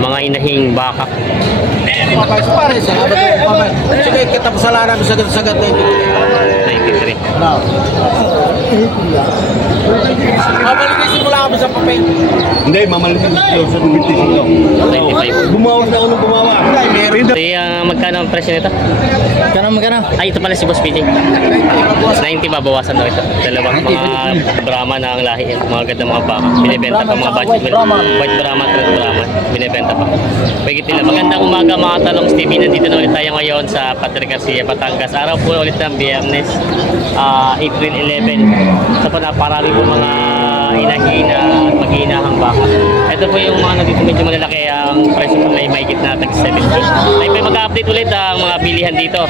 Mga inahing baka. Sige, kita pasalanan sagat-sagat na ito. 93. Mamalisin mo lang kami sa papel. Hindi, mamalisin sa 25. Bumawas na ako nung bumawa. Ito yung magkano ang presyo nito? Magkano? Ay, ito pala si Boss PJ. 90 babawasan daw ito. Dalawang mga Brahma na ang lahi. Mga ganda mga baka. Binibenta pa mga budget. White Brahma, Red Brahma. Binibenta pa. Pagkit nila. Magandang umaga mga talong Stevie. Nandito na ulit tayo ngayon sa Padre Garcia, Batangas. Araw po ulit ng Biyernes, April 11. So po naparami po mga inahina at mag-iinahang baka. Ito po yung mga nandito medyo malalaki. Ang presyo po na mahigit na tag-70. Ay pa mag-update ulit ang mga bilihan dito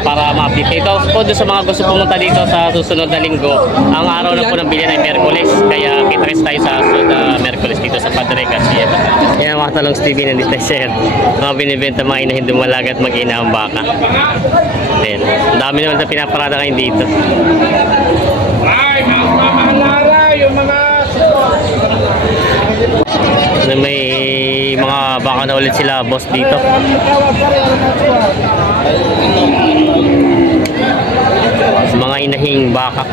para ma-update. Ito po doon sa mga gusto pumunta dito sa susunod na linggo. Ang araw na po ng bilihan ay Miyerkules. Kaya kita-kits tayo sa susunod na Miyerkules dito sa Padre Garcia. Kaya mga talong Stevie nandito sir. Mga binibenta mga inahin dumalaga at mag-iinahang baka. Ayan. Ang dami naman na pinaparada ngayon dito. Ay, mamahalara yung mga May mga baka na ulit sila boss dito. Mga inahing baka.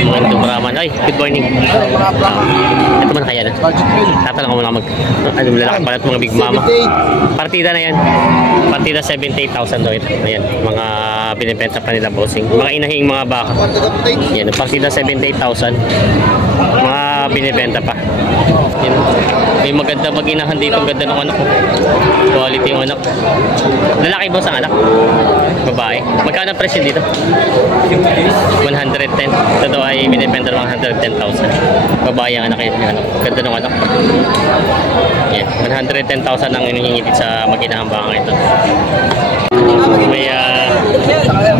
Mga Brahman. Ay, good morning. Ito man kaya na. Tatanong ko muna lalaki pala ito mga big mama. Partida na yan. Partida 78,000 daw ito. Ayan, mga binibenta pa nila bossing. Mga inahing mga baka. Yan, partida 78,000. Mga binibenta pa. Yan. May maganda mag-inahan dito. Ang ganda ng anak ko. Quality yung anak. Lalaki boss ang anak? Babae. Magkano ang presyo dito? 110. Ito daw ay binibenta ng 110,000. Babae ang anak yun. Ganda ng anak. Yan. 110,000 ang hinihingi sa mag-inahang baka ito.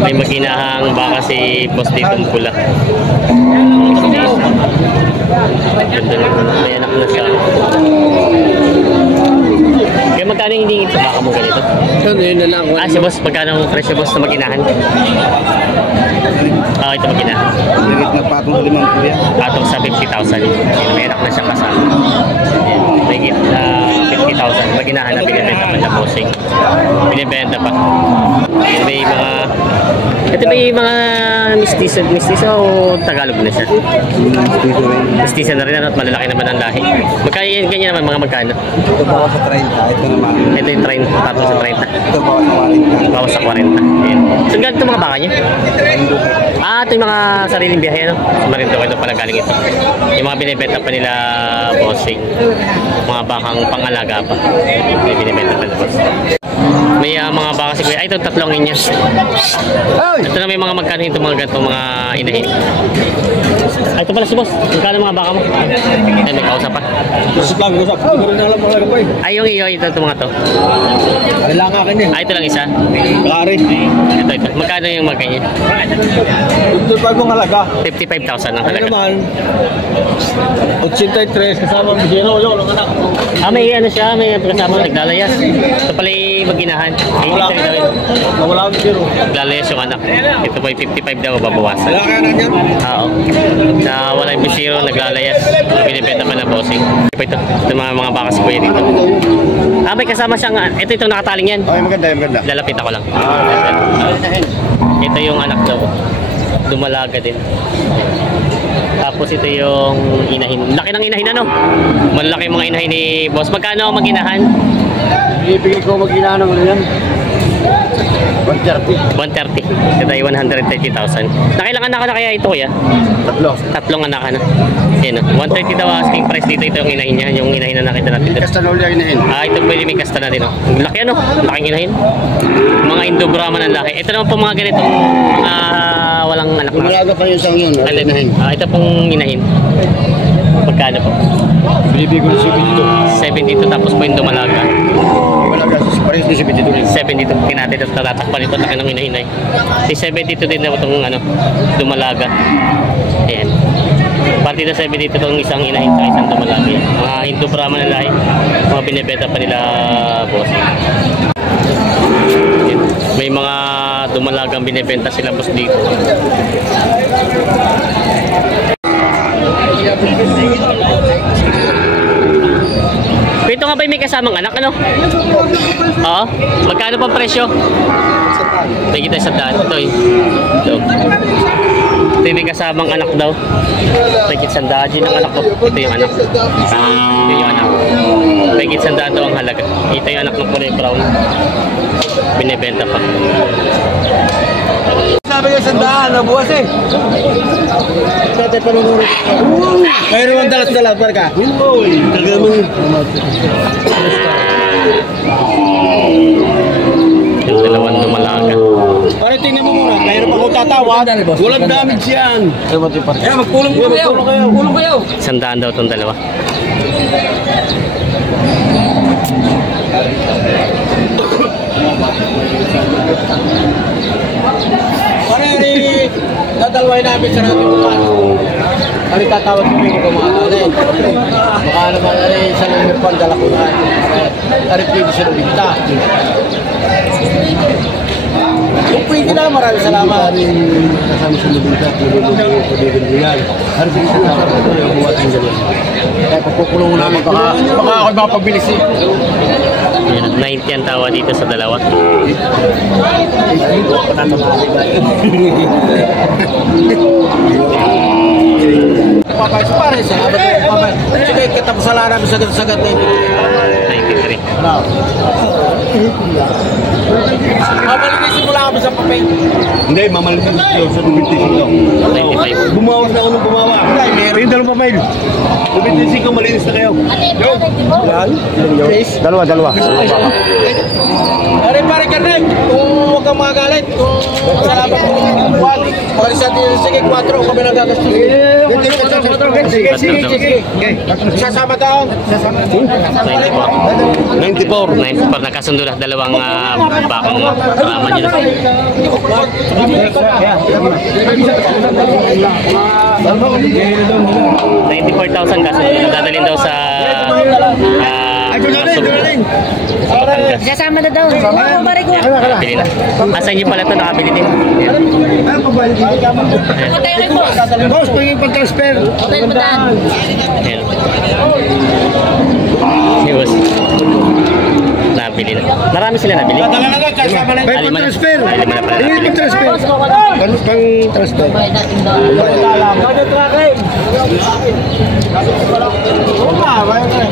May mag-inahang baka si boss dito ng pula. Ganda na. May anak na siya. Kaya magkano yung hinihingi sa baka mo ganito? yun na lang. Si boss, magkano ang presyo boss na mag-inahan? Ito mag-inahan. Nagit na patong sa 5 kuya. Patong sa 50,000. May anak na siya kasama. May 50,000. Mag-inahan na binibenta pa na bossing. Binibenta pa. May mga... Ito may mga mistisa o Tagalog na siya? Mistisa na rin at malalaki naman ang lahi. Magkano ganyan naman mga magkano? Ito bawas sa 30. Ito naman. Ito yung 30, tapos sa 30. Ito bawas sa 40. Bawas sa 40. Ayan. So ganito mga baka niya? Ito yung mga sariling biyahe, no? Marinduque ito pala galing ito. Yung mga binibenta pa nila bossing. Mga bakang pangalaga pa. May binibenta pa nila bossing. May mga baka si kuya. Ay, ito tatlong inya. Ito na may mga magkano ito mga ganito mga inahin. Ay, ito pala si boss. Magkano mga baka mo? Ay, may kausap pa. Usap lang, usap. Hindi ko rin alam mga lagapay. Ay, yung iyo, ito mga to. Ano lang akin eh. Ay, ito lang isa. Kari. Ito. Magkano yung magkanya? Ito bagong halaga. 55,000 ang Ano halaga. naman? 83 kasama ng zero. Yung anak. May ano siya, may kasama naglalayas. Ito pala yung mag-inahan. Wala akong zero. Naglalayas yung anak. Ito po yung 55 daw mababawasan. Wala ka na dyan? Oo. Na wala yung bisiro, naglalayas. Binibenta pa na bossing. Ito mga baka si kuya dito. May kasama siyang, ito itong nakataling yan. Ay, maganda, maganda. Lalapit ako lang. Ito yung anak daw. Dumalaga din. Tapos ito yung inahin. Laki ng inahin ano? Malaki mga inahin ni boss. Magkano mag-inahan? Ibigay ko mag-inahan ng yan. 130. Ito ay 130,000. Nakailang anak na kaya ito kuya? Tatlong anak na. Yan o. 130 daw asking price dito. Ito yung inahin niya. Yung inahin na nakita natin dito. Kasta na ulit inahin. Ito pwede may kasta na din o. Laki ano? Laking inahin. Mga Indo-Brahman ang laki. Ito naman po mga ganitong walang anak na. Umalaga pa yung isang yun. Ito pong inahin. Magkano po? Binibigay ko na 72 tapos po yung dumalaga. Umalaga sa pares na 72. 72 natin at natatakpan ito laki ng inahinay. Si 72 din na itong dumalaga. Ayan. Pati na 72 itong isang inahin sa isang dumalaga. Mga Indo-Brahman na lahi. Mga binibenta pa nila boss. Ayan. May mga dumalagang binibenta sila boss dito. mga bay may kasamang anak, ano? Oo. Magkano pang presyo? May kita sa daan. Ito eh. Ito. Ito yung may kasamang anak daw. May kita sa daan. Yun ang anak ko. Ito yung anak. Ito yung anak. May kita sa daan daw ang halaga. Ito yung anak ng kulay brown. Binibenta pa. Sabi niya sandaan, nabuwas eh. Dati panunuro. Mayroon ang dalas-dalas, parka. Uy, kagamang. Yung dalawang lumalaga. Pare, tingnan mo muna. Mayroon pa akong tatawa. Walang damage yan. Eh, magpulong mo kayo. Magpulong kayo. Sandaan daw itong dalawa. Pare, dadalawin namin sa natin mga ano tatawag ko yung mga alin. Baka naman sa numero pa dala ko na. Pare, pwede siya nabigta. Kung pwede na, maraming salamat. Kasama sa lubunta, nilulubong ko din yan. Harap yung isa sa ito, yung buwat yung dalawa. Kaya pagkukulong namin, baka ako'y makapagbilis eh. Yan, 90 ang tawa dito sa dalawa. Papay, so pare, salamat po, papay. Sige, katapusan namin sagat-sagat na ito. 93. Mamalinisin mo lang kami sa papel. Hindi, mamalitin ko sa 25. 95. Bumawas na ako ng bumawa. Meron yung dalawang pamail. 25, malinis na kayo. Dalawa. Pare, Karnek, kung huwag kang magalit, kung salamat po, pag sa atin, sige, 4, kami nagagastos. Sige. Sasama taon. 94. 94. Nakasundo na dalawang bakang kasama nyo na. 94,000 kaso dadalhin daw sa Kasama na daw. Oo, bari ko. nakabili na. Asan nyo pala ito nakabili din? Patay rin po. Boss, pwede pag-transfer. Patay mo daan. Ayan. Si boss. Nabili na. Marami sila nabili. Dala na lang, kasama na. Lima na. Lima na pala nabili. Boss, ko na. Pang-transfer. Bayad natin daw.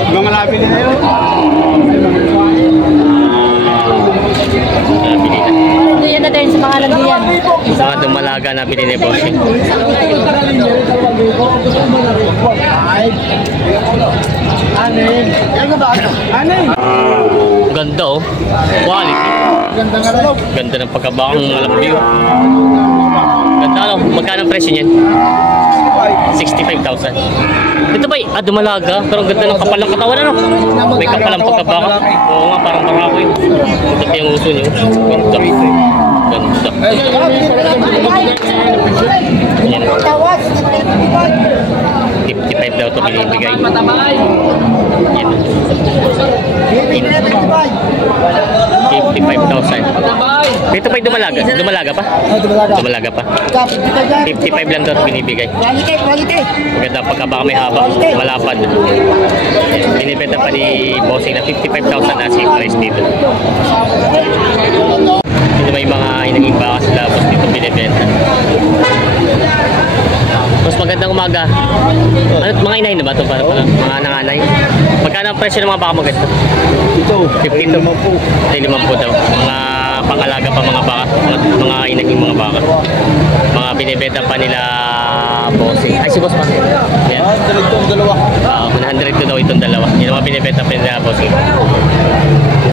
Mga labi na yun. Nabili na. Diyan na din sa pangalan diyan. Mga dumalaga nabili ni bossing. Ganda oh. Quality. Ganda ng pagkabakang malambing. Ganda ano? Magkano ang presyo niyan? 65,000. Ito ba dumalaga? Pero ang ganda ng kapal ng katawan ano? May kapal ang pagkabaka. Oo nga, parang baka ko yun. Ito yung uso niyo. Ganda. Ganda. Yan. 55 daw ito binibigay. Yan. 55,000. Dito pa dumalaga? Dumalaga pa? Dumalaga pa. 55 lang daw ito binibigay. Maganda pagkabaka may haba. Malapad. Binibenta pa ni Bossing na 55,000 na si price dito. Dito may mga inaging baka sa labas dito binibenta. Mas magandang umaga. Ano, mga inahin na ba ito? Mga nanganay? Magkano ang presyo ng mga baka maganda? Ito, 52. Ay, 50 daw. Mga pangalaga pa mga baka. Mga inaging mga baka. Mga binibenta pa nila Bossing. Ay, si Boss pa. Yan. 100 daw itong dalawa. Yan ang mga binibenta pa nila Bossing.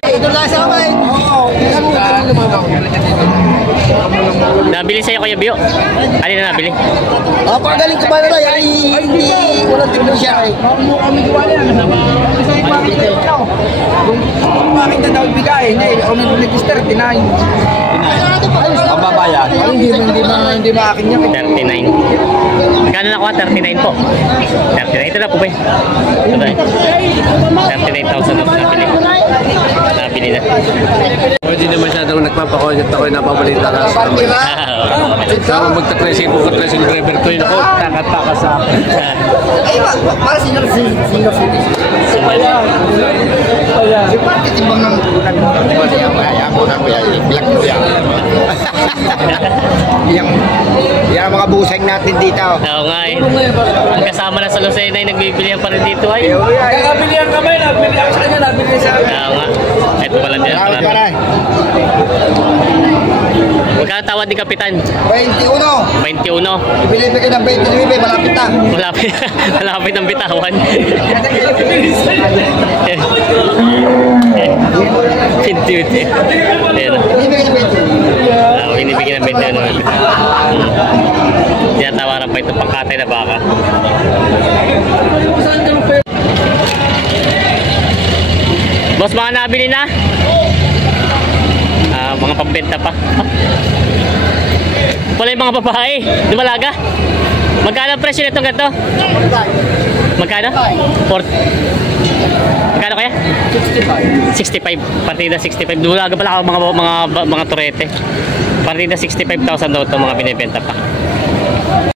Ito lang sa kamay. Nabili sa'yo Kuya Bio? Alin na nabili? Pagaling ko ba na lang? Hindi walang tignan siya eh. Bakit na daw ibigay? Hindi, kung nag-register, 39. Ang babayan? Hindi ba akin yan? 39. Magkano nakuha? 39 po. 39. Ito na po ba? Ito na. 39,000 na nabili. nabili na. Pwede na masyadong nagpapakonit ako yung napabalita ka sa amin. Sama magta-tracing ko, tracing driver ko yun ako, takataka sa akin. Ay, para senior citizen. Timbang ng Yang mga busay natin dito. Oo nga eh. Ang kasama na sa Lucena ay nagbibilihan pa rin dito ay. Nakabilihan kami, nabili ako sa kanya, nabili sa akin. Oo nga. Ito pala din. Magkano tawad ni Kapitan? 21. 21. Ibili ka ng 29, malapit na. Malapit, malapit ang bitawan. 50. Ayan. Binibigyan ng 21. Tinatawaran pa itong pangkatay na baka. Boss, mga nabili na? Mga pambenta pa. Wala yung mga babae. Dumalaga. Magkano ang presyo nitong ganito? Magkano? Magkano kaya? 65. Partida 65. Dumalaga pala ako mga turete. Partida 65,000 daw ito mga binibenta pa.